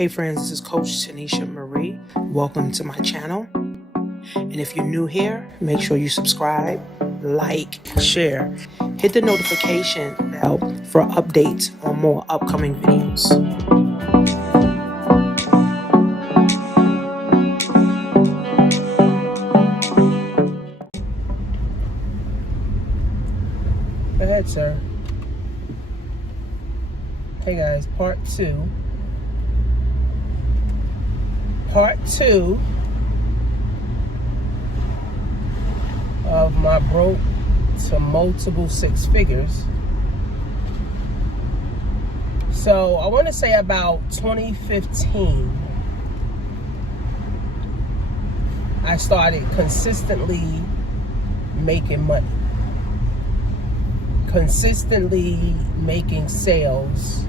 Hey friends, this is Coach Tanisha Marie. Welcome to my channel. And if you're new here, make sure you subscribe, like, share. Hit the notification bell for updates on more upcoming videos. Go ahead, sir. Hey guys, part two of my broke to multiple six figures. So I want to say about 2015, I started consistently making money, consistently making sales,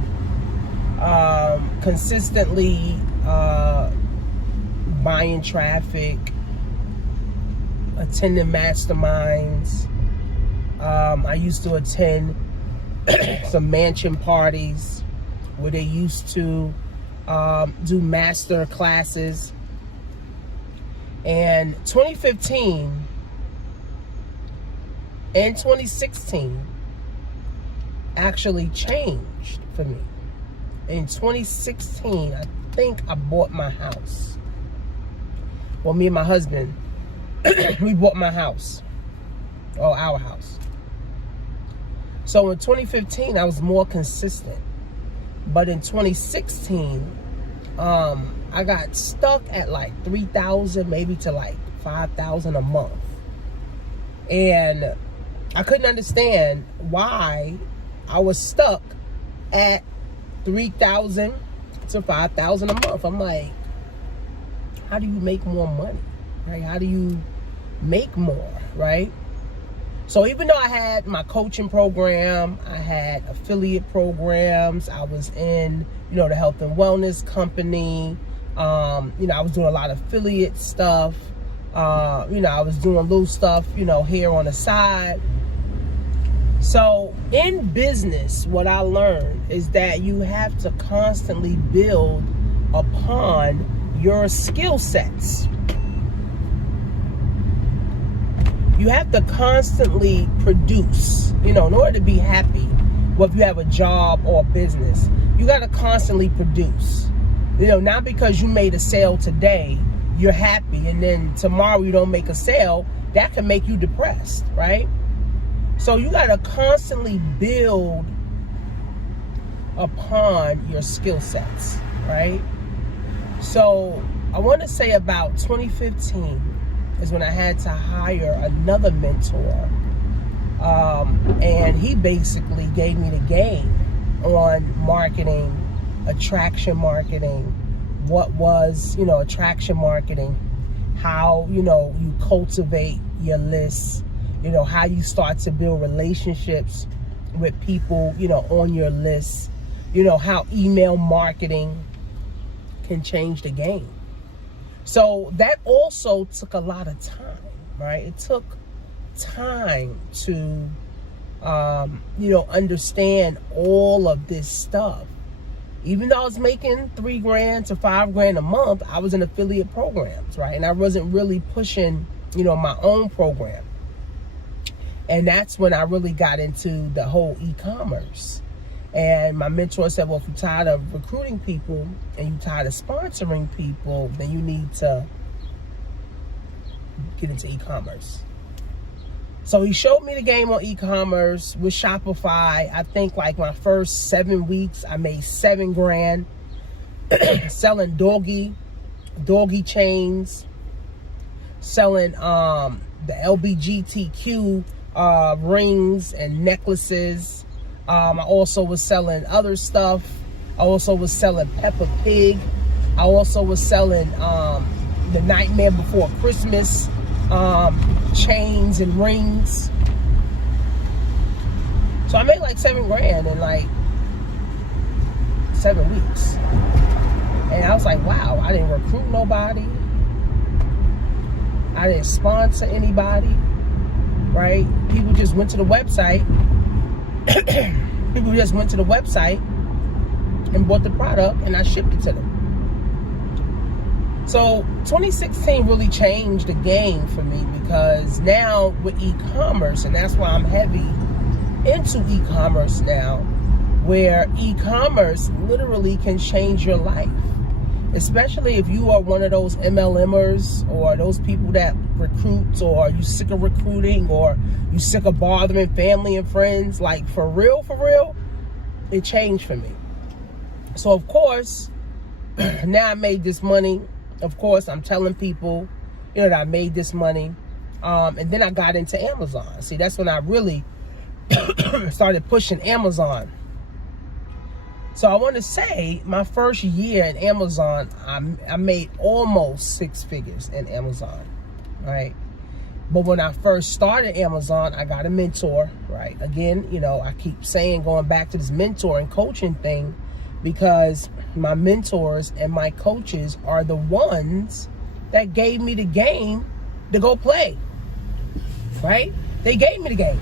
consistently buying traffic, attending masterminds. I used to attend some mansion parties where they used to do master classes. And 2015 and 2016 actually changed for me. In 2016, I think I bought my house. Well, me and my husband, we bought my house, or our house. So in 2015, I was more consistent. But in 2016, I got stuck at like 3,000, maybe to like 5,000 a month. And I couldn't understand why I was stuck at 3,000 to 5,000 a month. I'm like, how do you make more money, right? How do you make more, right? So even though I had my coaching program, I had affiliate programs, I was in, the health and wellness company, I was doing a lot of affiliate stuff, I was doing little stuff, here on the side. So in business, what I learned is that you have to constantly build upon your skill sets. You have to constantly produce, in order to be happy, whether you have a job or a business, you got to constantly produce. Not because you made a sale today, you're happy, and then tomorrow you don't make a sale, that can make you depressed, right? So you got to constantly build upon your skill sets, right? So I want to say about 2015 is when I had to hire another mentor. And he basically gave me the game on marketing, attraction marketing, what was, attraction marketing, how, you cultivate your lists, how you start to build relationships with people, on your list, how email marketing can change the game. So that also took a lot of time, right? It took time to, understand all of this stuff. Even though I was making $3,000 to $5,000 a month, I was in affiliate programs, right? And I wasn't really pushing, my own program. And that's when I really got into the whole e-commerce. And my mentor said, well, if you're tired of recruiting people and you're tired of sponsoring people, then you need to get into e-commerce. So he showed me the game on e-commerce with Shopify. I think like my first 7 weeks, I made $7,000 selling doggy chains, selling the LBGTQ rings and necklaces. I also was selling other stuff. I also was selling Peppa Pig. I also was selling the Nightmare Before Christmas chains and rings. So I made like $7,000 in like 7 weeks. And I was like, wow, I didn't recruit nobody. I didn't sponsor anybody, right? People just went to the website. People just went to the website and bought the product, and I shipped it to them. So 2016 really changed the game for me, because now with e-commerce, and that's why I'm heavy into e-commerce now, where e-commerce literally can change your life. Especially if you are one of those MLMers, or those people that recruit, or you sick of recruiting, or you sick of bothering family and friends. Like, for real, it changed for me. So of course, now I made this money. Of course, I'm telling people, that I made this money. And then I got into Amazon. See, that's when I really started pushing Amazon. So I want to say my first year in Amazon, I made almost 6 figures in Amazon, right? But when I first started Amazon, I got a mentor, right? Again, I keep saying, going back to this mentor and coaching thing, because my mentors and my coaches are the ones that gave me the game to go play, right? They gave me the game.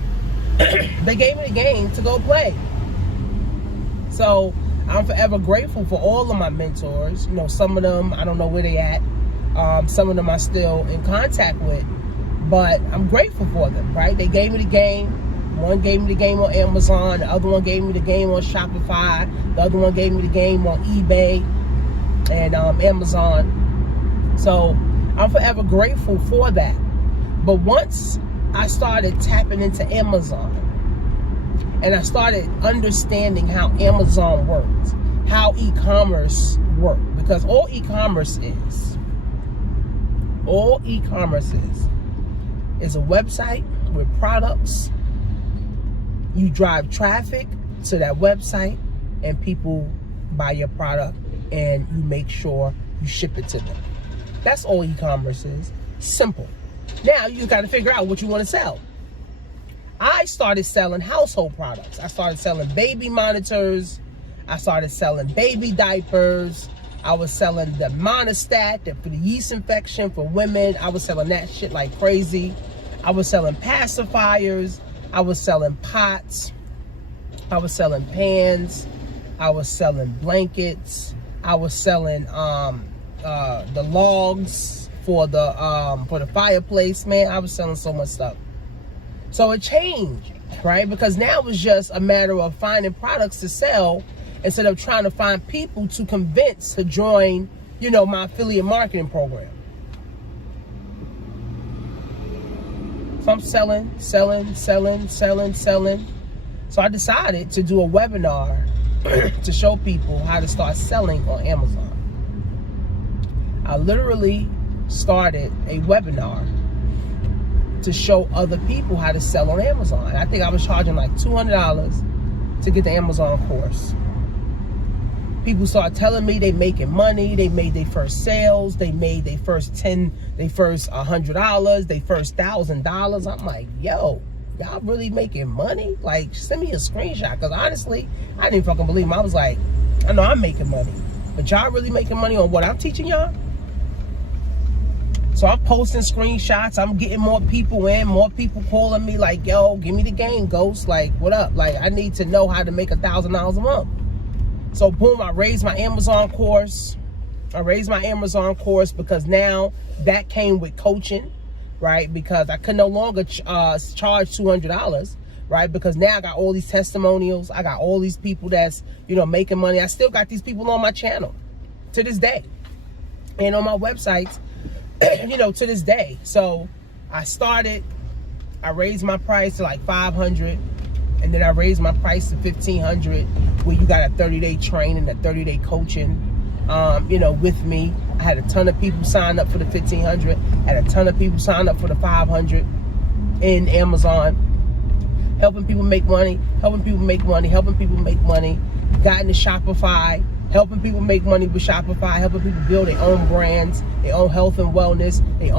They gave me the game to go play. So I'm forever grateful for all of my mentors. Some of them, I don't know where they at. Some of them I'm still in contact with, but I'm grateful for them, right? They gave me the game. One gave me the game on Amazon. The other one gave me the game on Shopify. The other one gave me the game on eBay and Amazon. So I'm forever grateful for that. But once I started tapping into Amazon, and I started understanding how Amazon worked, how e-commerce worked, because all e-commerce is a website with products. You drive traffic to that website, and people buy your product, and you make sure you ship it to them. That's all e-commerce is. Simple. Now you got to figure out what you want to sell. I started selling household products. I started selling baby monitors. I started selling baby diapers. I was selling the Monistat for the yeast infection for women. I was selling that shit like crazy. I was selling pacifiers. I was selling pots. I was selling pans. I was selling blankets. I was selling the logs for the fireplace. Man, I was selling so much stuff. So it changed, right? Because now it's just a matter of finding products to sell, instead of trying to find people to convince to join, my affiliate marketing program. So I'm selling. So I decided to do a webinar to show people how to start selling on Amazon. I literally started a webinar to show other people how to sell on Amazon. I think I was charging like $200 to get the Amazon course. People started telling me they making money. They made their first sales. They made their first $100, their first $1,000. I'm like, yo, y'all really making money? Like, send me a screenshot. Because honestly, I didn't fucking believe them. I was like, I know I'm making money, but y'all really making money on what I'm teaching y'all? So I'm posting screenshots. I'm getting more people in, more people calling me like, yo, give me the game, Ghost. Like, what up? Like, I need to know how to make $1,000 a month. So boom, I raised my Amazon course. Because now that came with coaching, right? Because I could no longer charge $200, right? Because now I got all these testimonials. I got all these people that's, making money. I still got these people on my channel to this day, and on my websites, to this day. So I raised my price to like $500, and then I raised my price to $1,500, where you got a 30-day training, a 30-day coaching, with me. I had a ton of people sign up for the $1,500, had a ton of people sign up for the $500 in Amazon, helping people make money, got into Shopify, helping people make money with Shopify, helping people build their own brands, their own health and wellness, their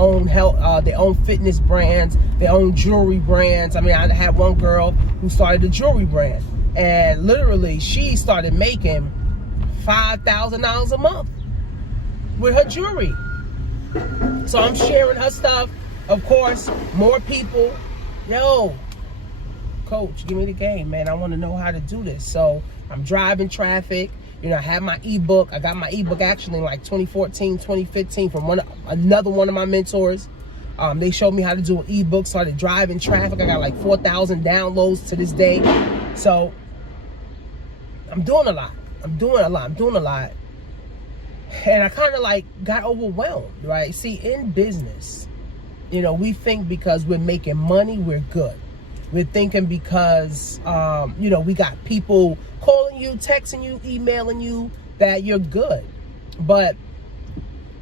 own fitness brands, their own jewelry brands. I mean, I had one girl who started a jewelry brand, and literally she started making $5,000 a month with her jewelry. So I'm sharing her stuff. Of course, more people, yo, coach, give me the game, man. I want to know how to do this. So I'm driving traffic. You know, I had my ebook. I got my ebook actually in like 2014, 2015 from another one of my mentors. They showed me how to do an ebook, started driving traffic. I got like 4,000 downloads to this day. So I'm doing a lot. I'm doing a lot. And I kind of like got overwhelmed, right? See, in business, you know, we think because we're making money, we're good. We're thinking because, you know, we got people calling you, texting you, emailing you, that you're good. But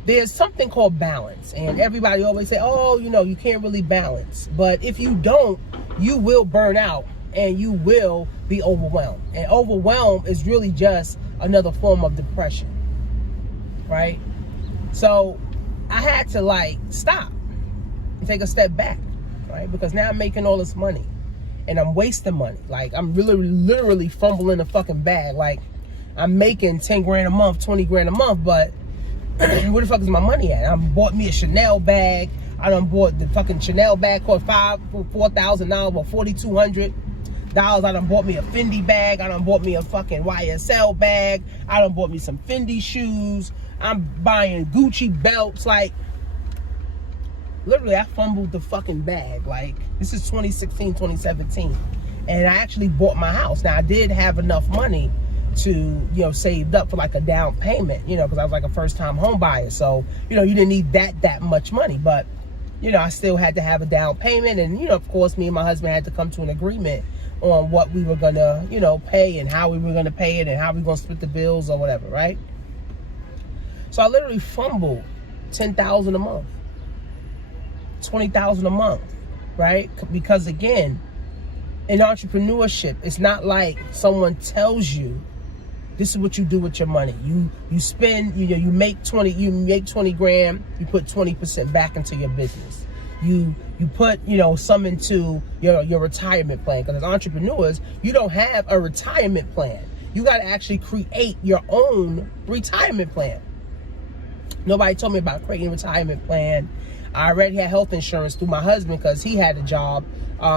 there's something called balance. And everybody always say, oh, you know, you can't really balance. But if you don't, you will burn out and you will be overwhelmed. And overwhelm is really just another form of depression, right? So I had to like stop and take a step back, right? Because now I'm making all this money and I'm wasting money. Like I'm really literally fumbling the fucking bag. Like I'm making 10 grand a month, 20 grand a month, but where the fuck is my money at? I bought me a Chanel bag. I done bought the fucking Chanel bag, cost $4,000 or $4,200. I done bought me a Fendi bag. I done bought me a fucking YSL bag. I done bought me some Fendi shoes. I'm buying Gucci belts. Like, literally, I fumbled the fucking bag. Like, this is 2016, 2017. And I actually bought my house. Now, I did have enough money to, you know, saved up for like a down payment, you know, because I was like a first-time home buyer. So, you know, you didn't need that much money. But, you know, I still had to have a down payment. And, you know, of course, me and my husband had to come to an agreement on what we were going to, you know, pay and how we were going to pay it and how we were going to split the bills or whatever, right? So I literally fumbled $10,000 a month, $20,000 a month, right? Because again, in entrepreneurship, it's not like someone tells you this is what you do with your money. You spend, you know, you make 20 grand, you put 20% back into your business. You put, you know, some into your retirement plan. Because as entrepreneurs, you don't have a retirement plan. You got to actually create your own retirement plan. Nobody told me about creating a retirement plan. I already had health insurance through my husband because he had a job.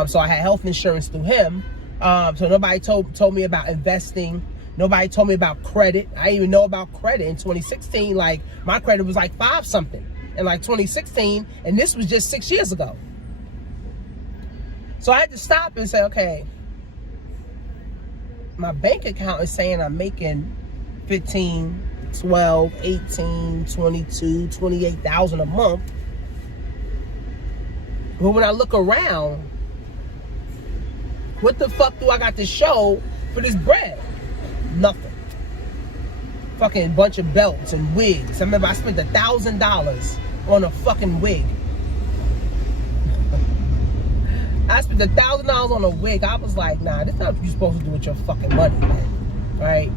So I had health insurance through him. So nobody told me about investing. Nobody told me about credit. I didn't even know about credit in 2016. Like, my credit was like 5-something in like 2016. And this was just 6 years ago. So I had to stop and say, okay, my bank account is saying I'm making 15, 12, 18, 22, 28,000 a month. But when I look around, what the fuck do I got to show for this bread? Nothing. Fucking bunch of belts and wigs. I remember I spent $1,000 on a fucking wig. I spent $1,000 on a wig. I was like, nah, this is not what you're supposed to do with your fucking money, man. Right?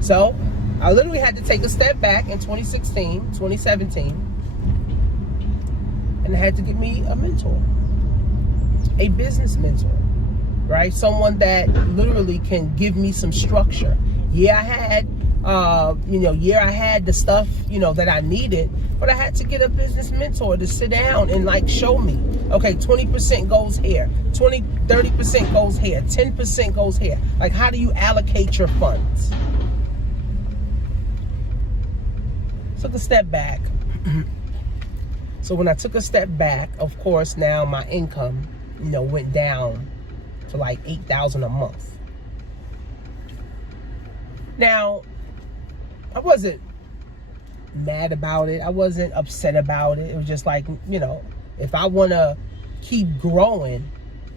So I literally had to take a step back in 2016, 2017, and I had to get me a mentor, a business mentor, right? Someone that literally can give me some structure. Yeah, I had, I had the stuff, that I needed, but I had to get a business mentor to sit down and like show me, okay, 20% goes here, 30% goes here, 10% goes here. Like, how do you allocate your funds? Took a step back. So when I took a step back, of course, now my income, went down to like $8,000 a month. Now, I wasn't mad about it. I wasn't upset about it. It was just like, if I want to keep growing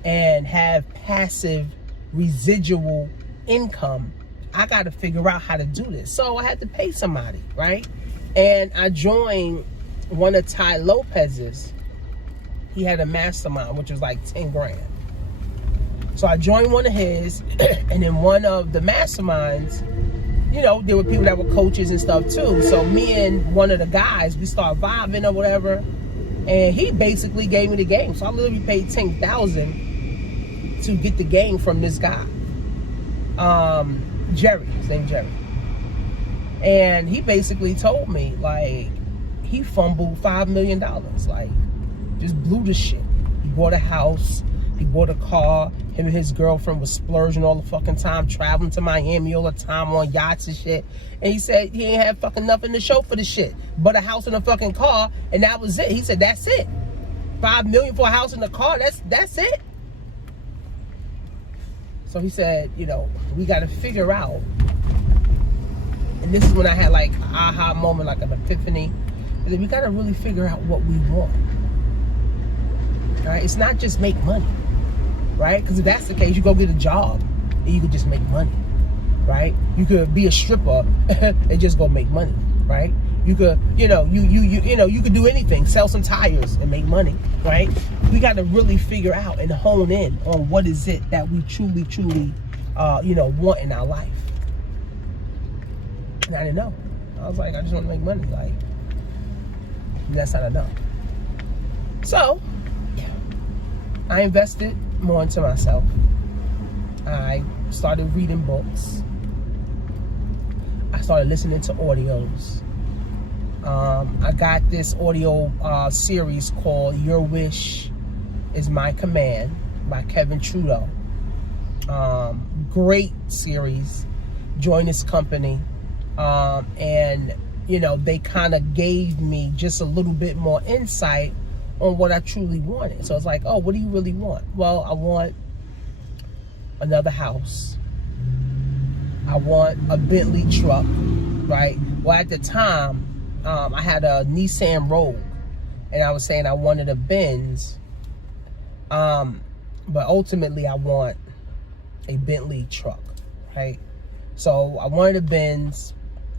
and have passive residual income, I got to figure out how to do this. So I had to pay somebody, right? And I joined one of Ty Lopez's. He had a mastermind, which was like 10 grand. So I joined one of his, and in one of the masterminds, there were people that were coaches and stuff too. So me and one of the guys, we started vibing or whatever, and he basically gave me the game. So I literally paid $10,000 to get the game from this guy, Jerry. His name's Jerry. And he basically told me, like, he fumbled $5 million, like, just blew the shit. He bought a house, He bought a car. Him and his girlfriend was splurging all the fucking time, traveling to Miami all the time on yachts and shit. And he said he ain't had fucking nothing to show for the shit but a house and a fucking car, and that was it. He said that's it. $5 million for a house and a car. That's it. So he said, you know, we got to figure out. And this is when I had like an aha moment, like an epiphany. I said, we got to really figure out what we want. All right, it's not just make money, right? Because if that's the case, you go get a job and you could just make money, right? You could be a stripper and just go make money, right? You could, you know, you could do anything, sell some tires and make money, right? We got to really figure out and hone in on what is it that we truly, you know, want in our life. And I didn't know. I was like, I just want to make money. Like, that's not enough. So I invested more into myself. I started reading books. I started listening to audios. I got this audio series called Your Wish is My Command by Kevin Trudeau. Great series. Joined this company. And, you know, they kind of gave me just a little bit more insight on what I truly wanted. So it's like, oh, what do you really want? Well, I want another house. I want a Bentley truck, right? Well, at the time, I had a Nissan Rogue, and I was saying I wanted a Benz, but ultimately I want a Bentley truck, right? So I wanted a Benz.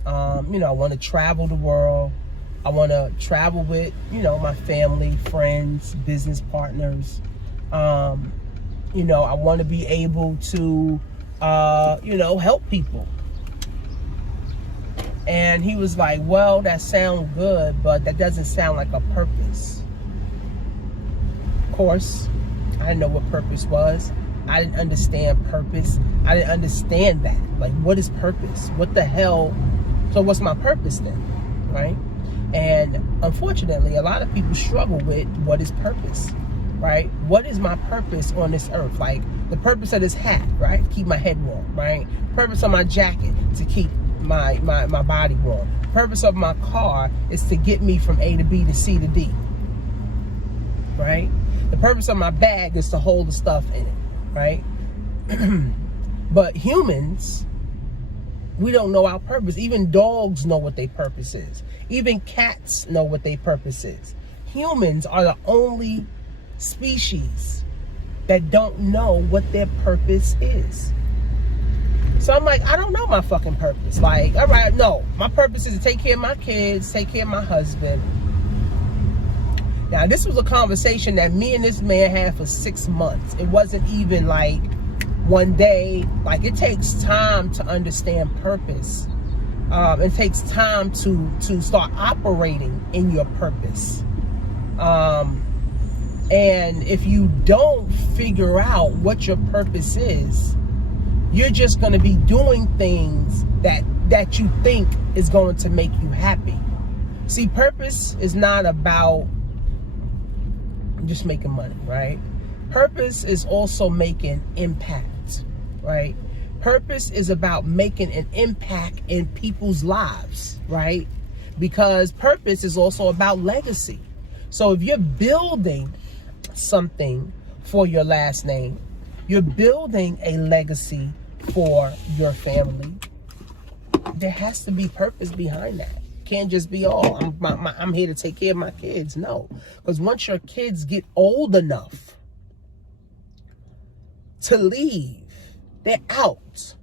You know, I want to travel the world. I want to travel with, you know, my family, friends, business partners. You know, I want to be able to, you know, help people. And he was like, well, that sounds good, but that doesn't sound like a purpose. Of course, I didn't know what purpose was. I didn't understand purpose. I didn't understand that. Like, what is purpose? What the hell? So what's my purpose then, right? And unfortunately, a lot of people struggle with what is purpose, right? What is my purpose on this earth? Like, the purpose of this hat, right? Keep my head warm, right? Purpose of my jacket, to keep my body warm. Purpose of my car is to get me from A to B to C to D, right? The purpose of my bag is to hold the stuff in it, right? But humans, we don't know our purpose. Even dogs know what their purpose is. Even cats know what their purpose is. Humans are the only species that don't know what their purpose is. So I'm like, I don't know my fucking purpose. Like, all right, no. My purpose is to take care of my kids, take care of my husband. Now, this was a conversation that me and this man had for 6 months. It wasn't even like one day. Like, it takes time to understand purpose. It takes time to start operating in your purpose. And if you don't figure out what your purpose is, you're just going to be doing things that you think is going to make you happy. See, purpose is not about just making money, right? Purpose is also making impact, right? Purpose is about making an impact in people's lives, right? Because purpose is also about legacy. So if you're building something for your last name, you're building a legacy for your family, there has to be purpose behind that. Can't just be, oh, I'm here to take care of my kids. No, because once your kids get old enough to leave, they're out.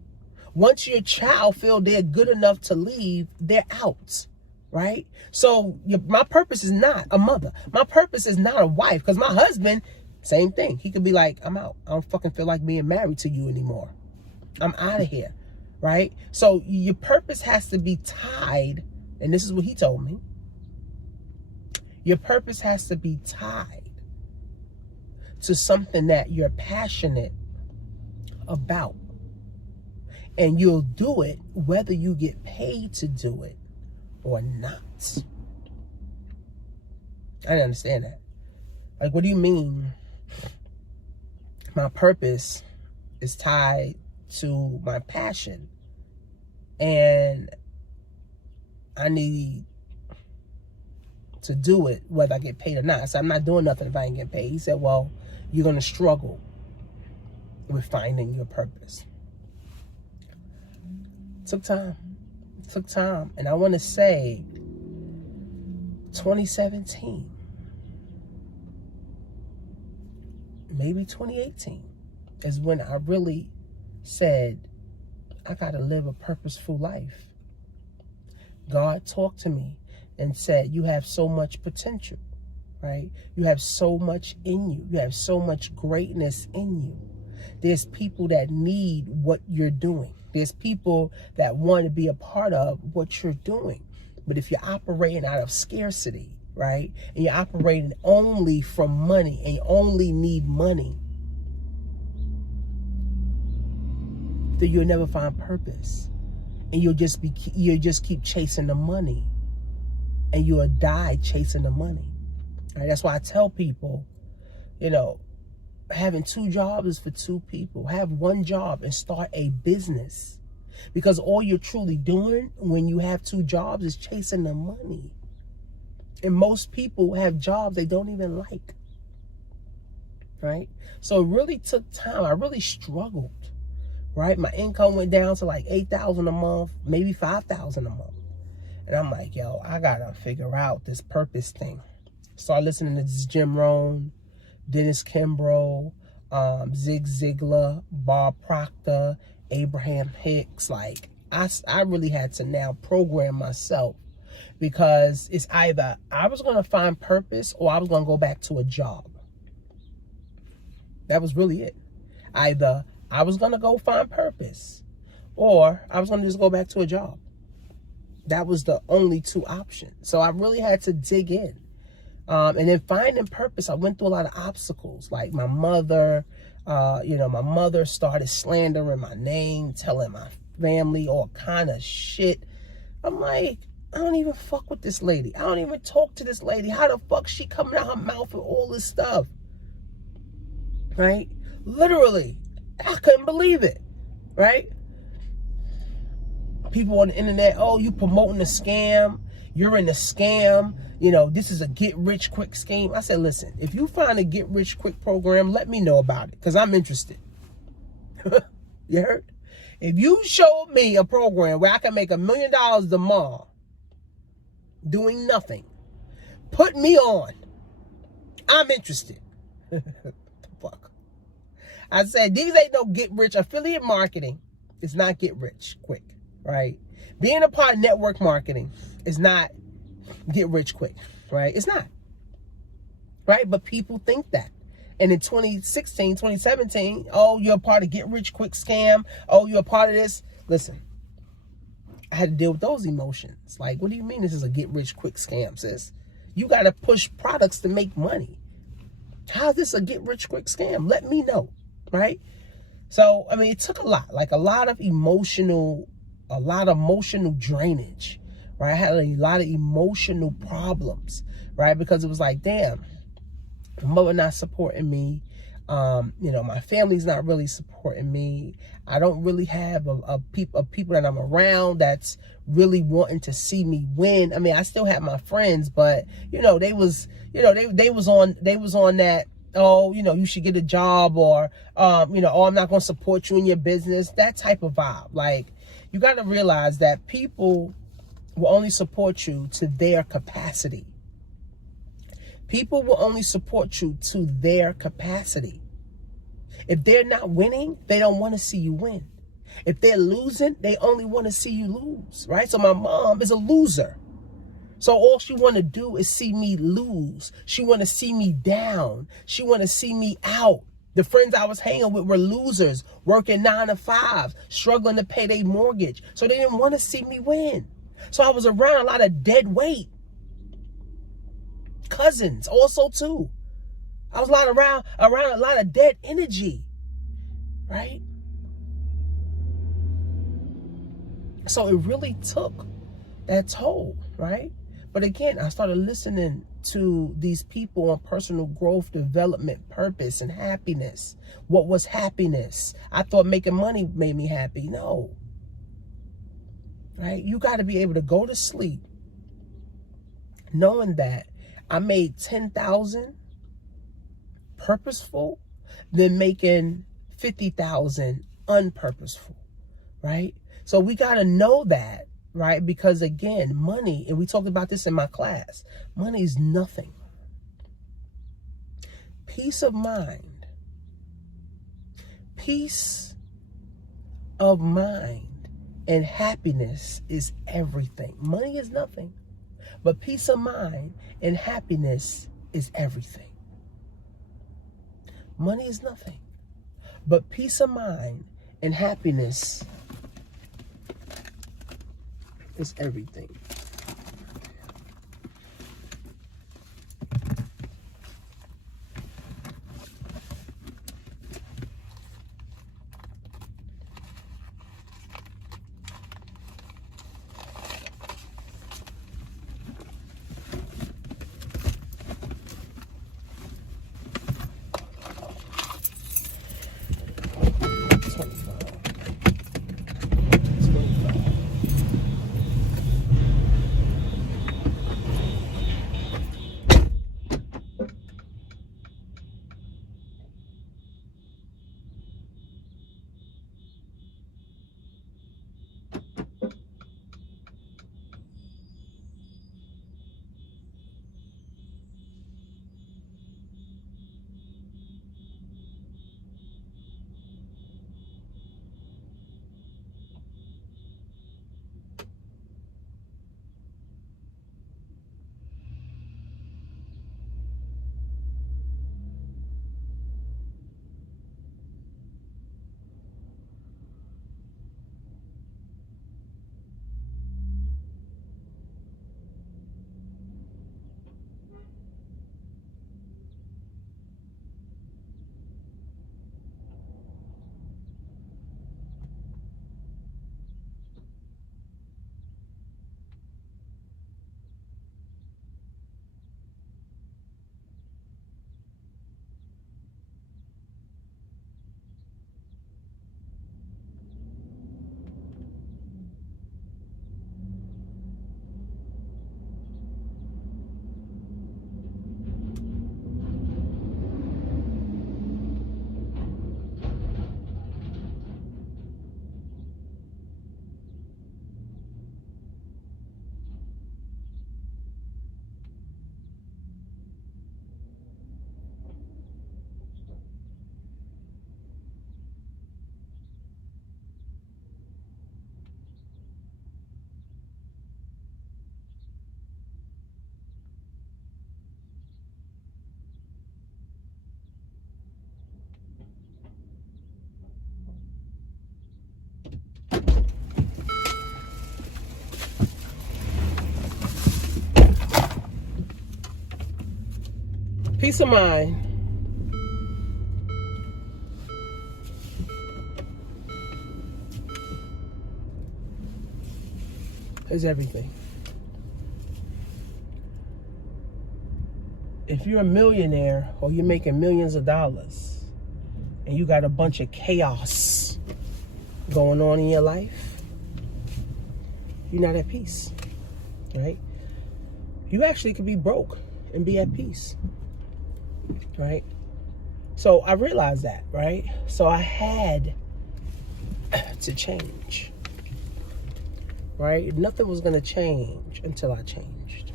Once your child feel they're good enough to leave, they're out, right? So my purpose is not a mother. My purpose is not a wife, because my husband, same thing. He could be like, I'm out. I don't fucking feel like being married to you anymore. I'm out of here, right? So your purpose has to be tied, and this is what he told me. Your purpose has to be tied to something that you're passionate about. And you'll do it whether you get paid to do it or not. I didn't understand that. Like, what do you mean my purpose is tied to my passion. And I need to do it whether I get paid or not. So I'm not doing nothing if I ain't getting paid. He said, well, you're going to struggle with finding your purpose. It took time. And I want to say 2017, maybe 2018 is when I really said, I got to live a purposeful life. God talked to me and said, you have so much potential, right? You have so much in you. You have so much greatness in you. There's people that need what you're doing. There's people that want to be a part of what you're doing. But if you're operating out of scarcity, right, and you're operating only from money and you only need money, then you'll never find purpose. And you'll just keep chasing the money. And you'll die chasing the money. All right, that's why I tell people, having 2 jobs is for 2 people. Have 1 job and start a business. Because all you're truly doing when you have 2 jobs is chasing the money. And most people have jobs they don't even like. Right? So it really took time. I really struggled. Right? My income went down to like $8,000 a month, maybe $5,000 a month. And I'm like, yo, I gotta figure out this purpose thing. Start listening to Jim Rohn, Dennis Kimbrough, Zig Ziglar, Bob Proctor, Abraham Hicks. Like, I really had to now program myself, because it's either I was gonna find purpose or I was gonna go back to a job. That was really it. Either I was gonna go find purpose or I was gonna just go back to a job. That was the only 2 options. So I really had to dig in. And then finding purpose, I went through a lot of obstacles. Like my mother, my mother started slandering my name, telling my family all kind of shit. I'm like, I don't even fuck with this lady. I don't even talk to this lady. How the fuck she coming out her mouth with all this stuff? Right? Literally, I couldn't believe it. Right? People on the internet, oh, you promoting a scam. You're in a scam. This is a get-rich-quick scheme. I said, listen, if you find a get-rich-quick program, let me know about it, because I'm interested. You heard? If you show me a program where I can make $1 million tomorrow doing nothing, put me on. I'm interested. Fuck. I said, these ain't no get-rich. Affiliate marketing is not get-rich-quick. Right? Being a part of network marketing is not get rich quick, right? It's not. Right? But people think that. And in 2016, 2017, oh, you're a part of get rich quick scam. Oh, you're a part of this. Listen, I had to deal with those emotions. Like, what do you mean this is a get rich quick scam, sis? You got to push products to make money. How's this a get rich quick scam? Let me know. Right? So, I mean, it took a lot, like a lot of emotional drainage, right? I had a lot of emotional problems, right? Because it was like, damn, my mother not supporting me. My family's not really supporting me. I don't really have a people that I'm around that's really wanting to see me win. I mean, I still have my friends, but they was on that, oh, you should get a job, or oh, I'm not going to support you in your business. That type of vibe. Like, you got to realize that people will only support you to their capacity. People will only support you to their capacity. If they're not winning, they don't want to see you win. If they're losing, they only want to see you lose, right? So my mom is a loser. So all she want to do is see me lose. She want to see me down. She want to see me out. The friends I was hanging with were losers, working 9 to 5, struggling to pay their mortgage. So they didn't want to see me win. So I was around a lot of dead weight. Cousins also too. I was around a lot of dead energy, right? So it really took that toll, right? But again, I started listening to these people on personal growth, development, purpose, and happiness. What was happiness? I thought making money made me happy. No. Right? You got to be able to go to sleep knowing that I made 10,000 purposeful than making 50,000 unpurposeful, right? So we got to know that, right? Because again, money, and we talked about this in my class, money is nothing. Peace of mind. Peace of mind and happiness is everything. Money is nothing, but peace of mind and happiness is everything. Money is nothing, but peace of mind and happiness is everything. Peace of mind is everything. If you're a millionaire or you're making millions of dollars and you got a bunch of chaos going on in your life, you're not at peace, right? You actually could be broke and be at peace, right? So I realized that, right? So I had to change, right? Nothing was going to change until I changed.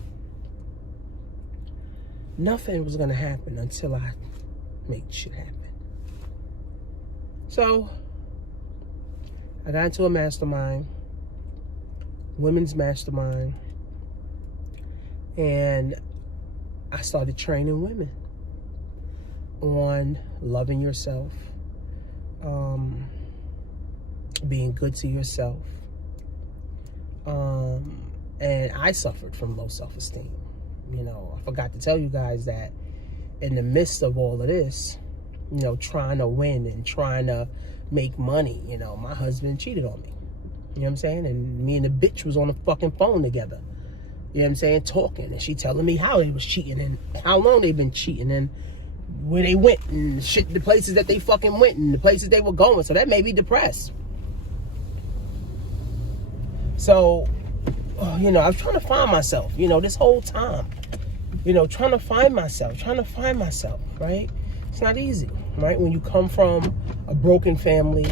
Nothing was going to happen until I made shit happen. So I got into a mastermind, women's mastermind, and I started training women on loving yourself, being good to yourself. And I suffered from low self-esteem. You know, I forgot to tell you guys that in the midst of all of this, you know, trying to win and trying to make money, you know, my husband cheated on me. You know what I'm saying? And me and the bitch was on the fucking phone together. You know what I'm saying? Talking. And she telling me how they was cheating and how long they've been cheating and where they went and shit, the places that they fucking went and the places they were going. So that made me depressed. So, you know, I was trying to find myself, you know, this whole time. You know, trying to find myself, right? It's not easy, right? When you come from a broken family,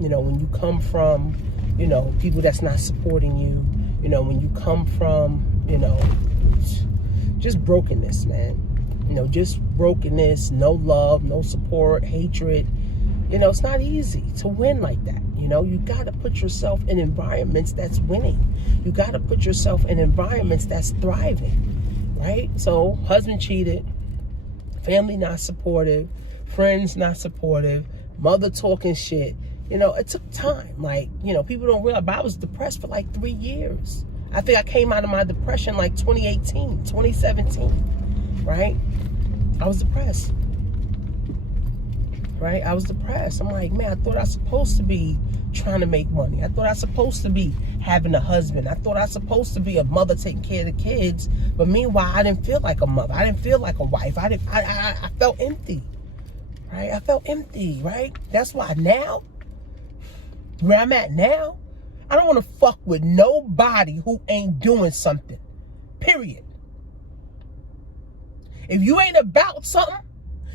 you know, when you come from, you know, people that's not supporting you, you know, when you come from, you know, just brokenness, man. You know, just brokenness, no love, no support, hatred. You know, it's not easy to win like that. You know, you got to put yourself in environments that's winning. You got to put yourself in environments that's thriving, right? So, husband cheated, family not supportive, friends not supportive, mother talking shit. You know, it took time. Like, you know, people don't realize, but I was depressed for like 3 years. I think I came out of my depression like 2018, 2017, right? I was depressed, right? I was depressed. I'm like, man, I thought I was supposed to be trying to make money. I thought I was supposed to be having a husband. I thought I was supposed to be a mother taking care of the kids. But meanwhile, I didn't feel like a mother. I didn't feel like a wife. I felt empty, right? I felt empty, right? That's why now, where I'm at now, I don't want to fuck with nobody who ain't doing something, period. If you ain't about something,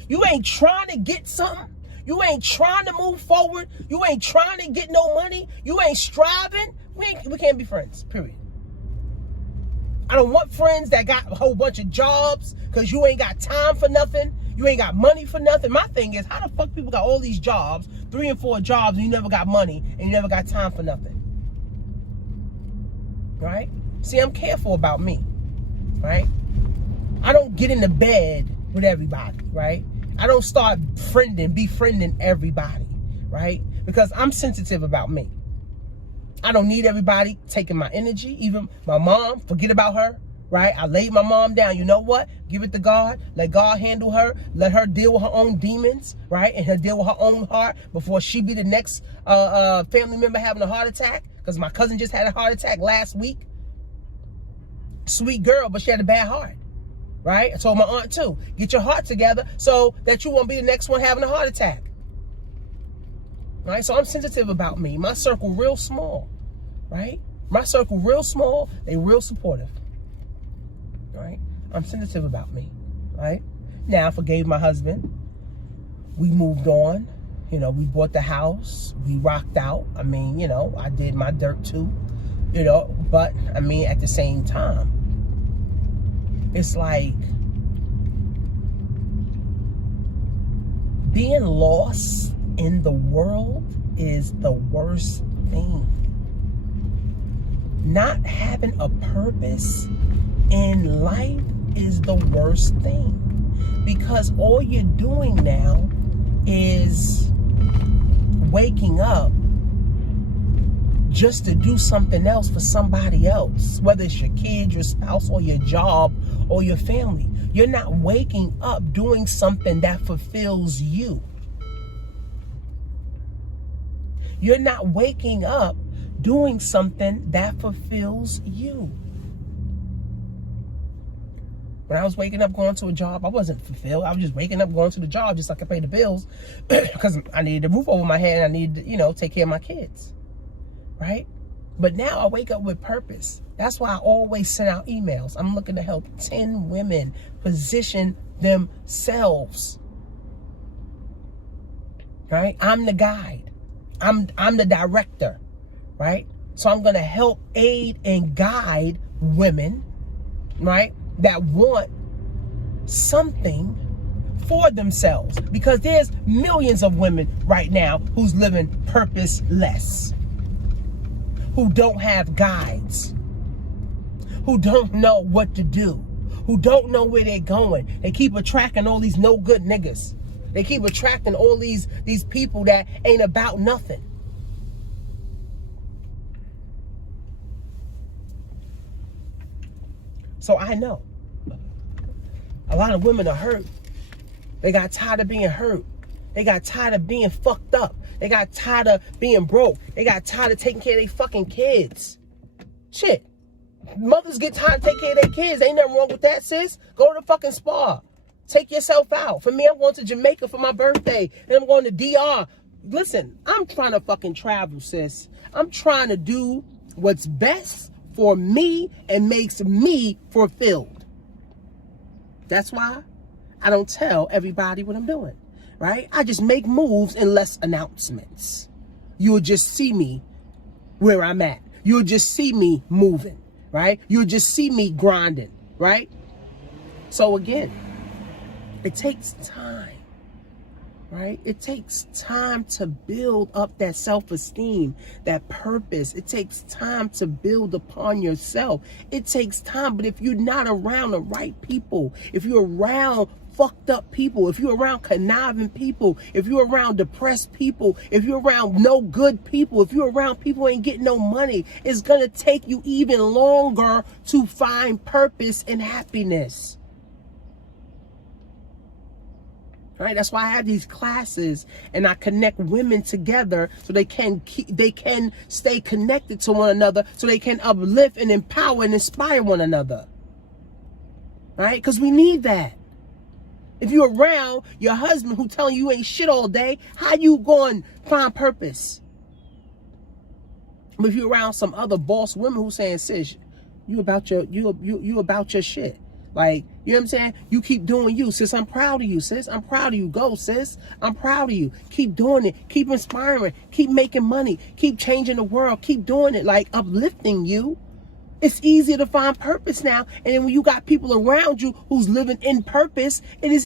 you ain't trying to get something, you ain't trying to move forward, you ain't trying to get no money, you ain't striving, we can't be friends, period. I don't want friends that got a whole bunch of jobs because you ain't got time for nothing, you ain't got money for nothing. My thing is, how the fuck people got all these jobs, 3 and 4 jobs, and you never got money and you never got time for nothing? Right? See, I'm careful about me, right? I don't get into bed with everybody, right? I don't start befriending everybody, right? Because I'm sensitive about me. I don't need everybody taking my energy, even my mom, forget about her, right? I laid my mom down. You know what? Give it to God. Let God handle her. Let her deal with her own demons, right? And her deal with her own heart before she be the next family member having a heart attack. Because my cousin just had a heart attack last week. Sweet girl, but she had a bad heart. Right? I told my aunt too, get your heart together so that you won't be the next one having a heart attack. Right? So I'm sensitive about me. My circle real small. Right? My circle real small. They real supportive. Right? I'm sensitive about me. Right? Now I forgave my husband. We moved on. You know, we bought the house. We rocked out. I mean, you know, I did my dirt too. You know, but I mean, at the same time, it's like being lost in the world is the worst thing. Not having a purpose in life is the worst thing. Because all you're doing now is waking up just to do something else for somebody else, whether it's your kid, your spouse, or your job, or your family. You're not waking up doing something that fulfills you. You're not waking up doing something that fulfills you. When I was waking up going to a job, I wasn't fulfilled. I was just waking up going to the job just so I could pay the bills because I needed a roof over my head and I needed to, you know, take care of my kids. Right? But now I wake up with purpose. That's why I always send out emails. I'm looking to help 10 women position themselves. Right? I'm the guide. I'm the director. Right? So I'm going to help aid and guide women, right, that want something for themselves. Because there's millions of women right now who's living purposeless, who don't have guides, who don't know what to do, who don't know where they're going. They keep attracting all these no good niggas. They keep attracting all these people that ain't about nothing. So I know a lot of women are hurt. They got tired of being hurt. They got tired of being fucked up. They got tired of being broke. They got tired of taking care of their fucking kids. Shit. Mothers get time to take care of their kids. Ain't nothing wrong with that, sis. Go to the fucking spa. Take yourself out. For me, I'm going to Jamaica for my birthday. And I'm going to DR. Listen, I'm trying to fucking travel, sis. I'm trying to do what's best for me and makes me fulfilled. That's why I don't tell everybody what I'm doing, right? I just make moves and less announcements. You'll just see me where I'm at. You'll just see me moving, right? You'll just see me grinding, right? So again, it takes time, right? It takes time to build up that self-esteem, that purpose. It takes time to build upon yourself. It takes time, but if you're not around the right people, if you're around fucked up people, if you're around conniving people, if you're around depressed people, if you're around no good people, if you're around people who ain't getting no money, it's gonna take you even longer to find purpose and happiness. Right? That's why I have these classes and I connect women together so they can stay connected to one another, so they can uplift and empower and inspire one another. Right? Because we need that. If you're around your husband who telling you ain't shit all day, how you going to find purpose? But if you're around some other boss women who saying, sis, you about your shit. Like, you know what I'm saying? You keep doing you, sis. I'm proud of you, sis. I'm proud of you. Go, sis. I'm proud of you. Keep doing it. Keep inspiring. Keep making money. Keep changing the world. Keep doing it. Like, uplifting you. It's easier to find purpose now. And then when you got people around you who's living in purpose, it is